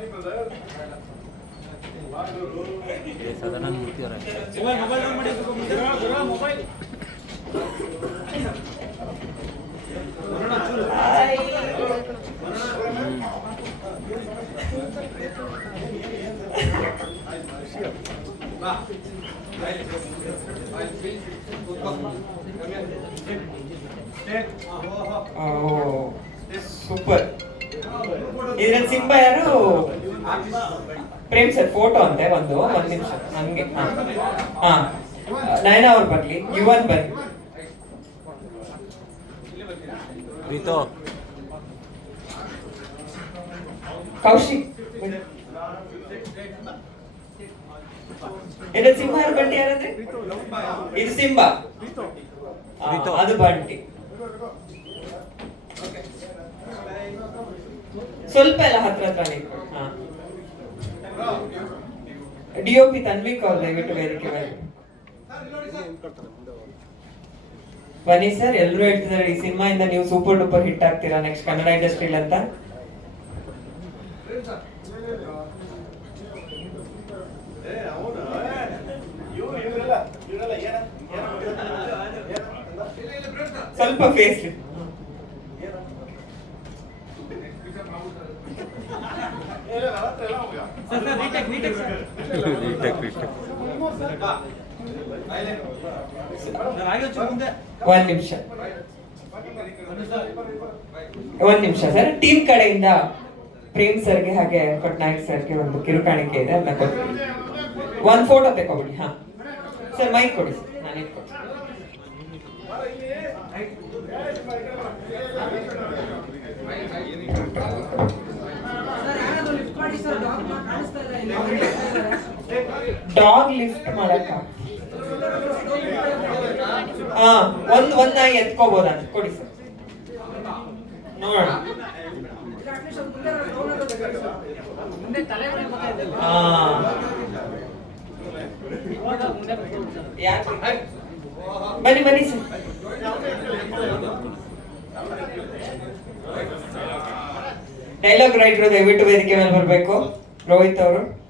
ये सदानंद मूर्ति और सूपर ಇದ್ರಲ್ಲಿ ಸಿಂಬ ಯಾರು? ಪ್ರೇಮ್ ಸರ್ ಫೋಟೋ ಅಂತೆ ಒಂದು ಒಂದ್ ನಿಮಿಷ. ನನ್ಗೆ ಹಾ. ನಯನ ಅವ್ರು ಬರ್ಲಿ ಯುವನ್ ಬರ್ಲಿ. ಕೌಶಿಕ್. ಇದು ಸಿಂಹ ಯಾರು ಬಂಟಿ ಯಾರಂದ್ರೆ? ಇದು ಸಿಂಬ. ಅದು ಬಂಟಿ. ಸ್ವಲ್ಪ ಎಲ್ಲ ಹತ್ರ ಹತ್ರ. ಹಾ. ಡಿ ಒ ಪಿ ತನ್ವಿಕ್ ಅವ್ರು ದಯವಿಟ್ಟು ವೇದಿಕೆ ಬನ್ನಿ. ಸರ್ ಎಲ್ಲರೂ ಹೇಳ್ತಿದ್ದಾರೆ, ಈ ಸಿನಿಮಾ ಇಂದ ನೀವು ಸೂಪರ್ ಡೂಪರ್ ಹಿಟ್ ಆಗ್ತೀರಾ ನೆಕ್ಸ್ಟ್ ಕನ್ನಡ ಇಂಡಸ್ಟ್ರಿಲ್ ಅಂತ? ಸ್ವಲ್ಪ ಫೇಸ್ ಒಂದ್ ನಿಮಿಷ. ಒಂದ್ ನಿಮಿಷ ಸರ್. ಟೀಮ್ ಕಡೆಯಿಂದ ಪ್ರೇಮ್ ಸರ್ಗೆ ಹಾಗೆ ಪಟ್ನಾಯಕ್ ಸರ್ಗೆ ಒಂದು ಕಿರುಕಾಣಿಕೆ ಇದೆ, ಅದನ್ನ ಕೊಡ್ತೀನಿ. ಒಂದ್ ಫೋಟೋ ತಗೊಬಿಡಿ ಹಾ. ಸರ್ ಮೈಕ್ ಕೊಡಿ ಸರ್. ನಾನು ಇಟ್ಕೊಡ್ತೀನಿ ಡಾಗ್ ಲಿಫ್ಟ್ ಮಾಡಕ್ಕ. ಹಾ, ಒಂದ್ ಒಂದ್ ನಾಯಿ ಕೊಡಿ ಸರ್. ಬನ್ನಿ ಬನ್ನಿ ಸರ್. ಡೈಲಾಗ್ ರೈಟರ್ ದಯವಿಟ್ಟು ವೇದಿಕೆ ಮೇಲೆ ಬರಬೇಕು. ರೋಹಿತ್ ಅವರು.